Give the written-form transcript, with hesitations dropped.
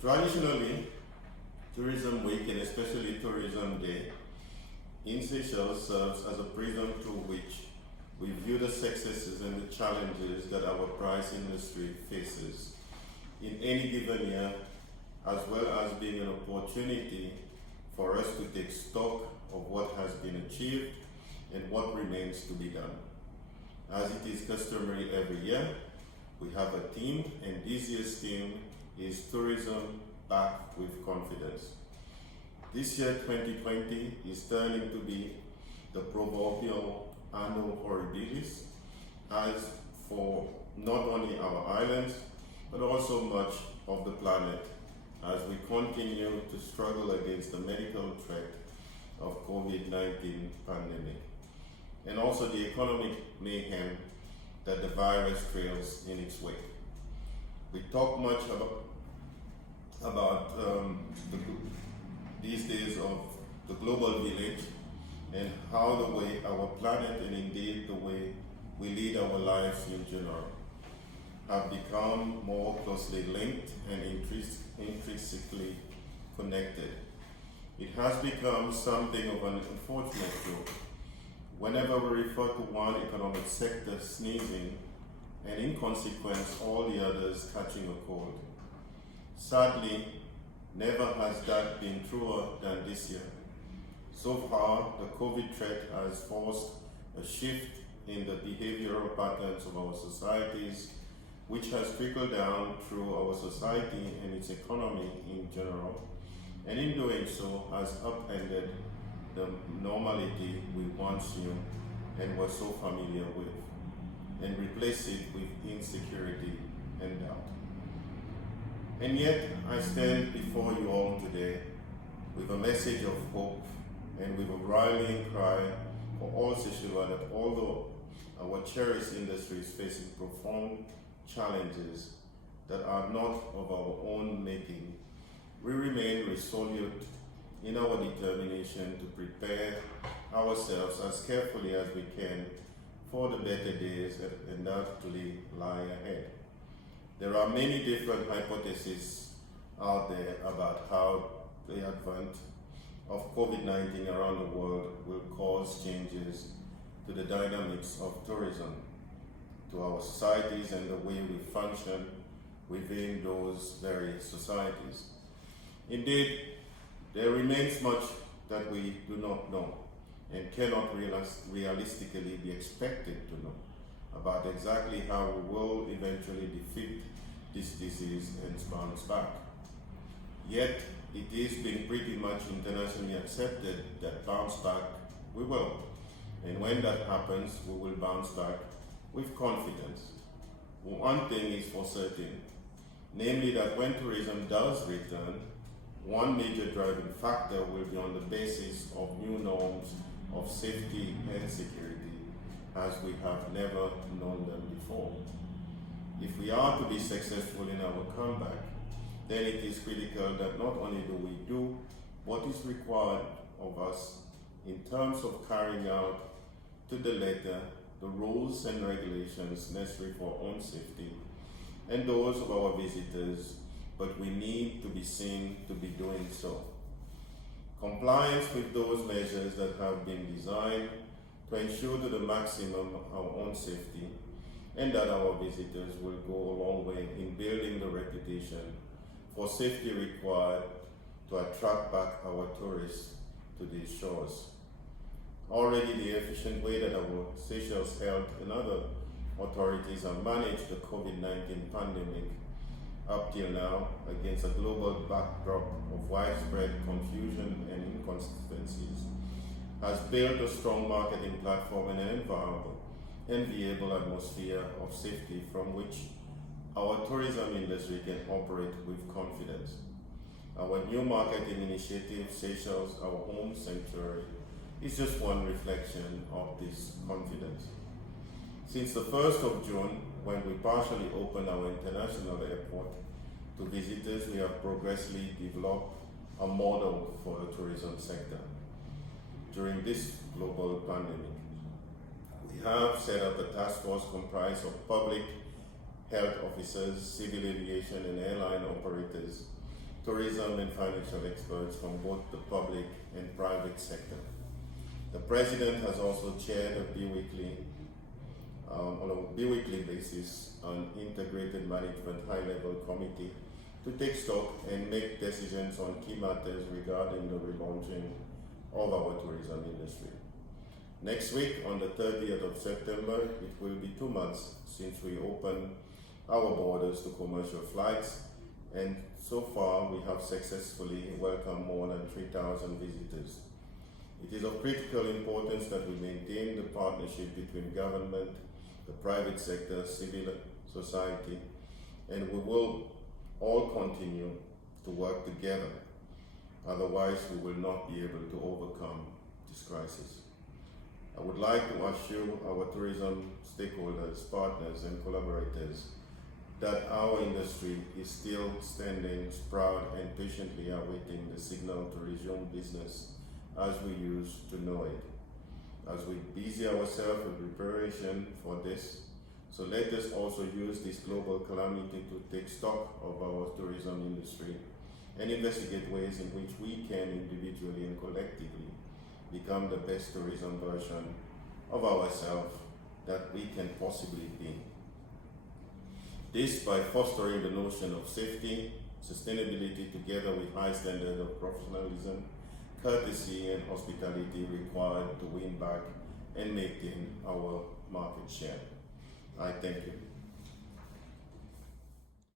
Traditionally, Tourism Week and especially Tourism Day in Seychelles serves as a prism through which we view the successes and the challenges that our prize industry faces in any given year, as well as being an opportunity for us to take stock of what has been achieved and what remains to be done. As it is customary every year, we have a theme, and this year's theme is Tourism Back with Confidence. This year, 2020, is turning to be the proverbial anno horribilis, as for not only our islands, but also much of the planet, as we continue to struggle against the medical threat of COVID-19 pandemic, and also the economic mayhem that the virus trails in its wake. We talk much about these days of the global village and how the way our planet and indeed the way we lead our lives in general have become more closely linked and intrinsically connected. It has become something of an unfortunate joke whenever we refer to one economic sector sneezing and in consequence all the others catching a cold. Sadly, never has that been truer than this year. So far, the COVID threat has forced a shift in the behavioral patterns of our societies, which has trickled down through our society and its economy in general, and in doing so has upended the normality we once knew and were so familiar with, and replaced it with insecurity and doubt. And yet, I stand before you all today with a message of hope and with a rallying cry for all Seychellois that although our cherished industry is facing profound challenges that are not of our own making, we remain resolute in our determination to prepare ourselves as carefully as we can for the better days that undoubtedly lie ahead. There are many different hypotheses out there about how the advent of COVID-19 around the world will cause changes to the dynamics of tourism, to our societies and the way we function within those very societies. Indeed, there remains much that we do not know and cannot realistically be expected to know about exactly how we will eventually defeat this disease and bounce back. Yet, it is being pretty much internationally accepted that bounce back we will. And when that happens, we will bounce back with confidence. One thing is for certain, namely that when tourism does return, one major driving factor will be on the basis of new norms of safety and security, as we have never known them before. If we are to be successful in our comeback, then it is critical that not only do we do what is required of us in terms of carrying out to the letter the rules and regulations necessary for our own safety and those of our visitors, but we need to be seen to be doing so. Compliance with those measures that have been designed to ensure to the maximum our own safety and that our visitors will go a long way in building the reputation for safety required to attract back our tourists to these shores. Already the efficient way that our Seychelles Health and other authorities have managed the COVID-19 pandemic up till now against a global backdrop of widespread confusion and inconsistencies has built a strong marketing platform and an enviable atmosphere of safety from which our tourism industry can operate with confidence. Our new marketing initiative, Seychelles, our home sanctuary, is just one reflection of this confidence. Since the 1st of June, when we partially opened our international airport to visitors, we have progressively developed a model for the tourism sector. During this global pandemic, we have set up a task force comprised of public health officers, civil aviation and airline operators, tourism and financial experts from both the public and private sector. The President has also chaired on a bi-weekly basis an integrated management high-level committee to take stock and make decisions on key matters regarding the relaunching of our tourism industry. Next week, on the 30th of September, it will be 2 months since we opened our borders to commercial flights, and so far we have successfully welcomed more than 3,000 visitors. It is of critical importance that we maintain the partnership between government, the private sector, civil society, and we will all continue to work together. Otherwise, we will not be able to overcome this crisis. I would like to assure our tourism stakeholders, partners, and collaborators that our industry is still standing proud and patiently awaiting the signal to resume business as we used to know it. As we busy ourselves with preparation for this, so let us also use this global calamity to take stock of our tourism industry and investigate ways in which we can individually and collectively become the best tourism version of ourselves that we can possibly be. This by fostering the notion of safety, sustainability together with high standard of professionalism, courtesy and hospitality required to win back and maintain our market share. I thank you.